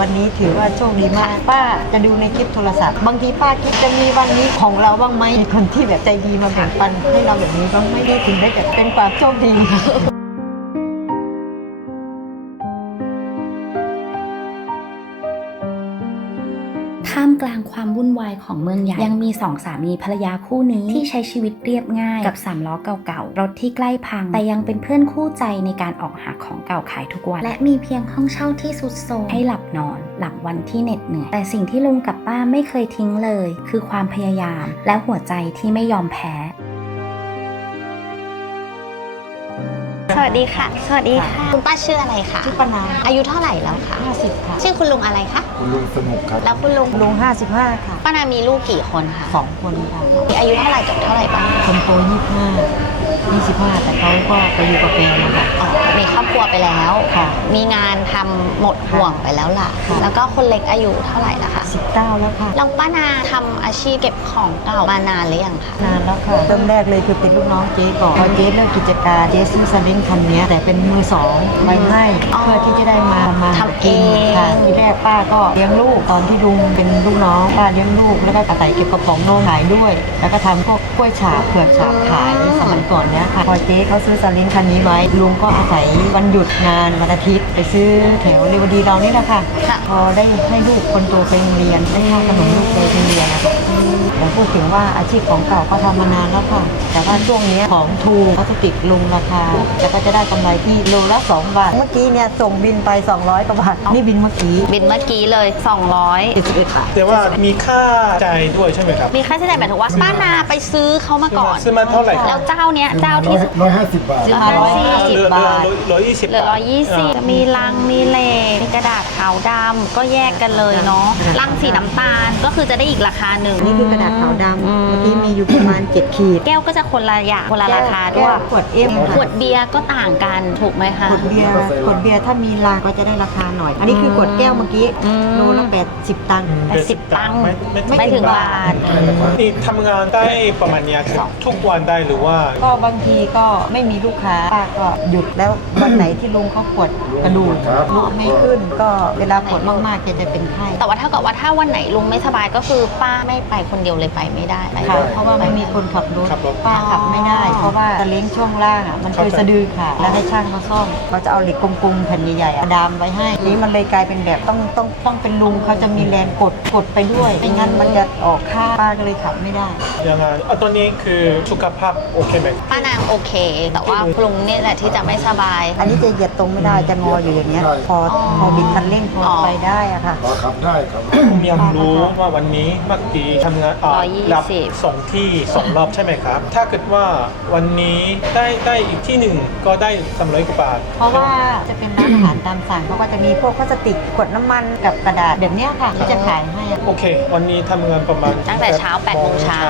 วันนี้ถือว่าโชคดีมาก ป้าจะดูในคลิปโทรศัพท์ บางทีป้าคิดจะมีวันนี้ของเราบ้างไหมมีคนที่แบบใจดีมาแบ่งปันให้เราแบบนี้ก็ไม่ได้ถึงได้แบบเป็นความโชคดี กลางความวุ่นวายของเมืองใหญ่ ยังมีสองสามีภรรยาคู่นี้ที่ใช้ชีวิตเรียบง่ายกับสามล้อเก่าๆ รถที่ใกล้พัง แต่ยังเป็นเพื่อนคู่ใจในการออกหาของเก่าขายทุกวัน และมีเพียงห้องเช่าที่สุดโทรมให้หลับนอน หลังวันที่เหน็ดเหนื่อยแต่สิ่งที่ลุงกับป้าไม่เคยทิ้งเลย คือความพยายาม และหัวใจที่ไม่ยอมแพ้ สวัสดีค่ะ สวัสดีค่ะ คุณป้าชื่ออะไรคะชื่อปนาอายุเท่าไหร่แล้วคะ50ค่ะชื่อคุณลุงอะไรคะ คุณลุงสนุกครับแล้วคุณลุงลุง55 ค่ะป้านามีลูกกี่คนคะสองคนค่ะมีอายุเท่าไหร่จบเท่าไหร่บ้างคนโต25 25 แต่เขาก็ไปอยู่กับแฟนนะคะอ๋อมีครอบครัวไปแล้ว ค่ะ มีงานทำหมดห่วงไปแล้วล่ะค่ะแล้วก็คนเล็กอายุเท่าไหร่ละคะ 19 แล้วค่ะ แล้วป้านาทำอาชีพเก็บของเก่ามานานหรือยังคะ นานแล้วค่ะเริ่มแรกเลยคือเป็นลูกน้องเจ๊ก่อนพอเจ๊เลิกกิจการเจ๊ซื้อซาเล้งคันเนี้ยแต่เป็นมือสองไปให้อ๋อเพื่อที่จะได้มามาทำเองค่ะ ที่แรกป้าก็เลี้ยงลูกตอนที่ลุงเป็นลูกน้องป้าเลี้ยงลูกแล้วก็อาศัยเก็บกระป๋องนมขายด้วย แล้วก็ทำพวกกล้วยฉาบเผือกฉาบขายสมัยก่อนเนี้ยค่ะพอเจ๊เขาซื้อซาเล้งคันนี้ไว้ลุงก็อาศัยวันหยุดงานวันอาทิตย์ไปซื้อแถวเรวดีเรานี่แหละค่ะพอได้ให้ลูกคนโตไปโรงเรียนได้ค่าขนมลูกไปโรงเรียนนะคะผมพูดถึงว่าอาชีพของเก่าก็ทำมานานแล้วค่ะ แต่ว่าช่วงนี้ของถูกพลาสติกลงราคาแล้วก็จะได้กำไรที่โลละ2บาท เมื่อกี้เนี่ยส่งบินไป 200กว่าบาทนี่บินเมื่อกี้บินเมื่อกี้เลย 200 71บาทแต่ว่ามีค่าจ่ายด้วยใช่ไหมครับ มีค่าใช้จ่ายหมายถึงว่าป้านาไปซื้อเขามาก่อน ซื้อมาเท่าไหร่คแล้รัวบเจ้าเนี้ยเจ้าที่ร้อยห้าสิบบาท ซื้อมาร้อยห้าสิบบาท ร้อยยี่สิบเหลือบาทร้อยยี่สิบจะมีลัง มีเลมีกระดาษขาวดำก็แยกกันเลยเนาะลังสีน้ำตาลก็คือจะได้อีกราคาหนึ่ง นี่คือกระดาษขาวดำอืม เมื่อกี้มีอยู่ประมาณ 7 ขีดแก้วก็จะคนละอย่างคนละราคาด้วยขวดเอ็มขวดเบียร์ก็ต่างกันถูกไหมคะ ขวดเบียร์ขวดเบียร์ถ้ามีลาก็จะได้ราคาหน่อย อันนี้คือขวดแก้วเมื่อกี้อืม โลละ80ตังค์ แปดสิบตังค์ไม่ไม่ถึงบาท นี่ทำงานได้ประมาณเนี้ยครับทุกวันได้หรือว่า ก็บางทีก็ไม่มีลูกค้าป้าก็หยุดแล้ววันไหนที่ลุงเขาปวดกระดูกครับลุกไม่ขึ้นก็เวลาปวดมากๆแกจะเป็นไข้แต่ว่าถ้าเกิดว่าถ้าวันไหนลุงไม่สบายก็คือป้าไม่ไปคนเดียวเลยไปไม่ได้ไปค่ะ เพราะว่าไม่มีคนขับรถขับรถ ป้าขับไม่ได้ เพราะว่าตะเล้งช่วงล่างอะมันเคยเข้าใจสะดือค่ะแล้วให้ช่างเขาซ่อมเขาจะเอาเหล็กกลมๆแผ่นใหญ่ๆอะดามไว้ให้นี้มันเลยกลายเป็นแบบต้องต้องต้องเป็นลุงเขาจะมีแรงกดกดไปด้วยไม่งั้นมันจะออกค่างป้าก็เลยขับไม่ได้ ยังไงอะตอนนี้คือสุขภาพโอเคไหม ป้านางโอเค แต่ว่าลุงเนี่ยแหละที่จะไม่สบาย อันนี้จะเหยียดตรงไม่ได้จะงออยู่อย่างเงี้ย พอพอบิดคันเร่งพอออ ไปได้อะค่ะพอขับได้ครับ ผมอยากรู้ว่าวันนี้เมื่อกี้ทำงานอะร้อยยี่สิบรับสองที่สองรอบใช่ไหมครับ ถ้าเกิดว่าวันนี้ได้ได้อีกที่หนึ่งก็ได้สามร้อยกว่าบาทเพราะว่าจะเป็นร้านอาหารตามสั่งเขาก็จะมีพวกพลาสติกขวดน้ำมันกับกระดาษแบบเนี้ยค่ะที่จะขายให้อะโอเค วันนี้ทำงานประมาณตั้งแต่เช้า8โมงเช้า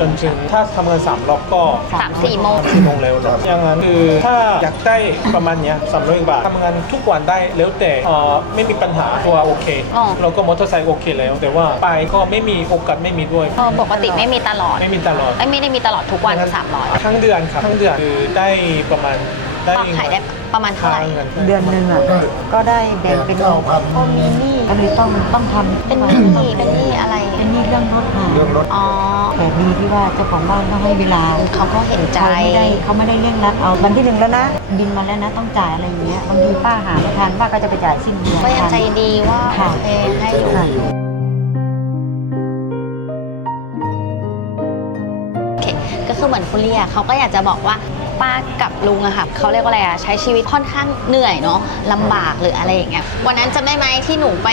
จนถึงถ้าทำงานสามรอบก็สามสี่โมงสามสี่โมงแล้วนะอย่างนั้นคือถ้าอยากได้ประมาณเนี้ยสามร้อยบาททำงานทุกวันได้แล้วแต่เอ่อไม่มีปัญหาตัวโอเค อ๋อ เราก็มอเตอร์ไซค์โอเคแล้ว แต่ว่าไปก็ไม่มีโอกาสไม่มีด้วย เออปกติไม่มีตลอดไม่มีตลอด เอ้ยไม่ได้มีตลอดทุกวันสามร้อย ทั้งเดือนครับทั้งเดือนคือได้ประมาณ ได้ก็ขายได้ประมาณเท่าไหร่งินเดือนหนึ่งอะก็ได้แบ่งเป็นเก้าพันก็มีหนี้ก็เลยต้องต้องทำเป็นหนี้เป็นหนี้อะไร เป็นหนี้เรื่องรถค่ะเรื่องรถ อ๋อ แต่ดีที่ว่าเจ้าของบ้านก็ให้เวลาเขาก็เห็นใจ เขาไม่ได้เขาไม่ได้เร่งรัดเอาวันที่หนึ่งแล้วนะบินมาแล้วนะต้องจ่ายอะไรอย่างเงี้ยบางทีป้าหาไม่ทันป้าก็จะไปจ่ายสิ้นเดือนก็ยังใจดีว่าค่ะโอเคให้อยู่ค่ะโอเคก็คือเหมือนคุณเลียเขาก็อยากจะบอกว่า ป้ากับลุงอะค่ะเขาเรียกว่าอะไรอะใช้ชีวิตค่อนข้างเหนื่อยเนาะลำบากหรืออะไรอย่างเงี้ยวันนั้นจำได้ไหมที่หนูไป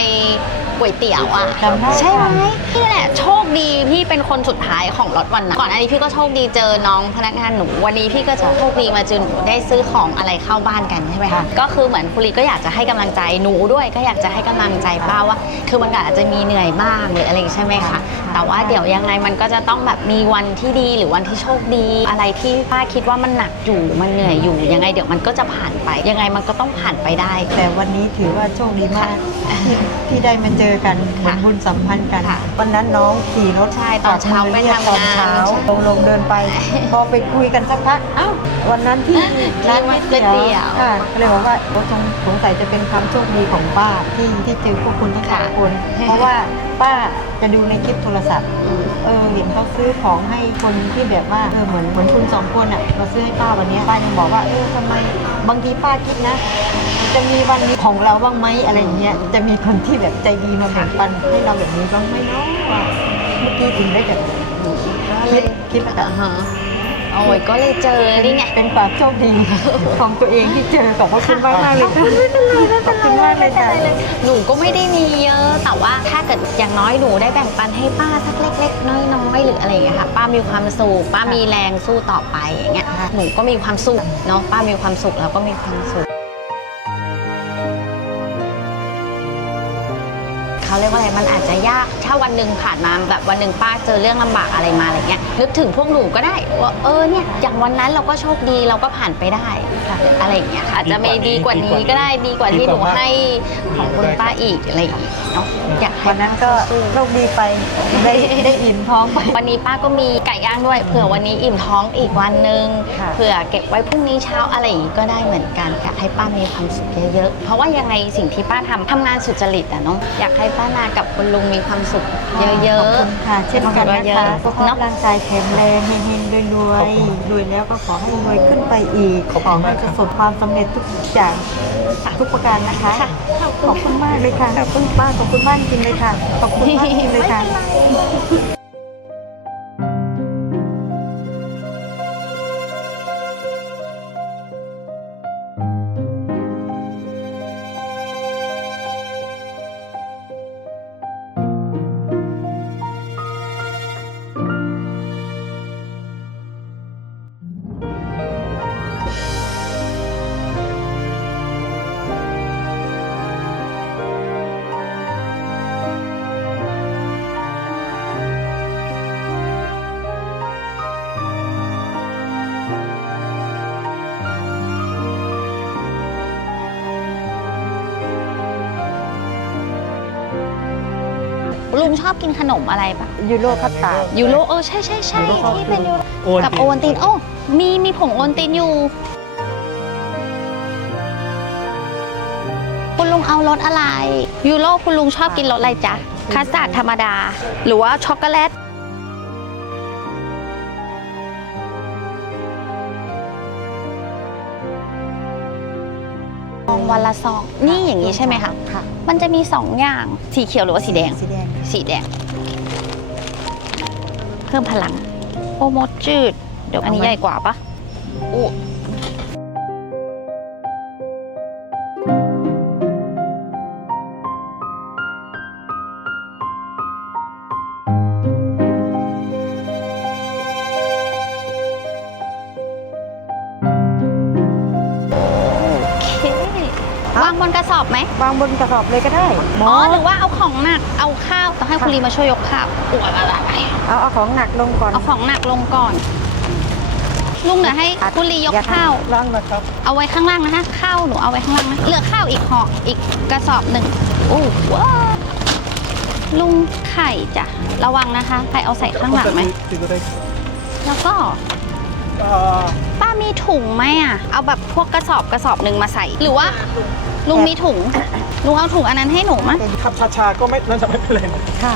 ก๋วยเตี๋ยวอะจำได้ใช่ไหมค่ะพี่แหละโชคดีพี่เป็นคนสุดท้ายของรถวันนั้นก่อนอันนี้พี่ก็โชคดีเจอน้องพนักงานหนูวันนี้พี่ก็จะโชคดีมาเจอหนูได้ซื้อของอะไรเข้าบ้านกันใช่ไหมคะก็คือเหมือนคุณลีก็อยากจะให้กำลังใจหนูด้วยก็อยากจะให้กำลังใจป้าว่า คือมันก็อาจจะมีเหนื่อยบ้างหรืออะไรอย่างงี้ใช่ไหมคะแต่ว่าเดี๋ยวยังไงมันก็จะต้องแบบมีวันที่ดีหรือวันที่โชคดี อะไรที่ป้าคิดว่ามันหนักอยู่มันเหนื่อยอยู่ยังไงเดี๋ยวมันก็จะผ่านไป ยังไงมันก็ต้องผ่านไปได้ แต่วันนี้ถือว่าโชคดีมากที่ที่ได้มาเจอกันเหมือนบุญสัมพันธ์กัน ค่ะวันนั้นน้องขี่รถใช่ตอนเช้าไปทำงานตอนเช้าลงลงเดินไป พอไปคุยกันสักพักเอ้าวันนั้นที่ร้านก๋วยเตี๋ยวค่ะก็เลยบอกว่าโอ้สงสงสัยจะเป็นความโชคดีของป้าที่ที่เจอพวกคุณทั้งสองคน เพราะว่าป้า จะดูในคลิปโทรศัพท์ เออเห็นเขาซื้อของให้คนที่แบบว่าเออเหมือนเหมือนคุณสองคนอะมาซื้อให้ป้าวันนี้ป้ายังบอกว่าเออทำไมบางทีป้าคิดนะ จะมีวันนี้ของเราบ้างไหมอะไรอย่างเงี้ยจะมีคนที่แบบใจดีมาแบ่งปันให้เราแบบนี้บ้างไหมเนาะเมื่อกี้ถึงได้แบบคิดคิดแล้วแบบอ่าฮะ โอ้ยก็เลยเจอนี่ไง เป็นความโชคดีของตัวเองที่เจอขอบพระคุณมากมากๆเลยค่ะขอบคุณมากเลยค่ะหนูก็ไม่ได้มีเยอะ แต่ว่าถ้าเกิดอย่างน้อยหนูได้แบ่งปันให้ป้าสักเล็ก ๆ น้อยๆหรืออะไรอย่างเงี้ยค่ะป้ามีความสุขป้ามีแรงสู้ต่อไปอย่างเงี้ยค่ะหนูก็มีความสุขเนาะป้ามีความสุขแล้วก็มีความสุข เขาเรียกว่าอะไรมันอาจจะยากถ้าวันหนึ่งผ่านมาแบบวันหนึ่งป้าเจอเรื่องลำบากอะไรมาอะไรเงี้ยนึกถึงพวกหนูก็ได้ว่าเออเนี่ยอย่างวันนั้นเราก็โชคดีเราก็ผ่านไปได้ อะไรอย่างเงี้ยค่ะอาจจะไม่ดีกว่านี้ก็ได้ดีกว่าที่หนูให้ของคุณป้าอีกอะไรอย่างเงี้ยเนาะอยากให้วันนั้นก็โชคดีไปได้ได้อิ่มท้องไปวันนี้ป้าก็มีไก่ย่างด้วยเผื่อวันนี้อิ่มท้องอีกวันหนึ่งค่ะเผื่อเก็บไว้พรุ่งนี้เช้าอะไรอย่างงี้ก็ได้เหมือนกันอยากให้ป้ามีความสุขเยอะๆเพราะว่ายังไงสิ่งที่ป้าทำทำงานสุจริตอะเนาะอยากให้ป้านากับคุณลุงมีความสุขเยอะขอบคุณค่ะเช่นกันนะเยคะอะสุขภาพร่างกายแข็งแรงเฮงๆรวยๆรวยแล้วก็ขอให้รวยขึ้นไปอีกขอให้ประสบความสำเร็จทุกอย่างทุกประการนะคะ ขอบคุณมากเลยค่ะขอบคุณป้าขอบคุณมากจริงเลยค่ะ ขอบคุณมากจริงเลยค่ะ ชอบกินขนมอะไรปะยูโรคัตตาร์ด ยูโรเออใช่ใช่ใช่ที่เป็นยูโรโอนกับโอวัลตินโอ้มีมีผงโอวัลตินอยู่ คุณลุงเอารสอะไร ยูโรคุณลุงชอบกินรสอะไรจ๊ะคัสตาร์ดธรรมดา หรือว่าช็อกโกแลต วันละซอง นี่อย่างนี้ใช่ไหมคะค่ะมันจะมีสองอย่างสีเขียวหรือว่าสีแดง สีแดงสีแดง เพิ่มพลัง โอโมดจืด เดี๋ยวอันนี้เอาไหมใหญ่กว่าปะอู้ ไหมวางบนกระสอบเลยก็ได้หมอ๋ออหรือว่าเอาของหนักเอาข้าวต้องให้คุณลีมาช่วยยกข้าวอวดอะไรเอาเอาของหนักลงก่อนเอาของหนักลงก่อนลุงเดี๋ยวให้คุณลียกข้าวล่างนะครับ เอาไว้ข้างล่างนะคะข้าวหนูเอาไว้ข้างล่างนะเหลือข้าวอีกห่ออีกกระสอบหนึ่งโอ้ว้าวลุงไข่จ้ะระวังนะคะไข่เอาใส่ข้างหลังไหมแล้วก็อ่าป้ามีถุงไหมอะ เอาแบบพวกกระสอบกระสอบหนึ่งมาใส่หรือว่า ลุงมีถุง ลุงเอาถุงอันนั้นให้หนูมั้ยขับช้าๆก็ไม่น่าจะไม่เป็นไรนะ ค่ะ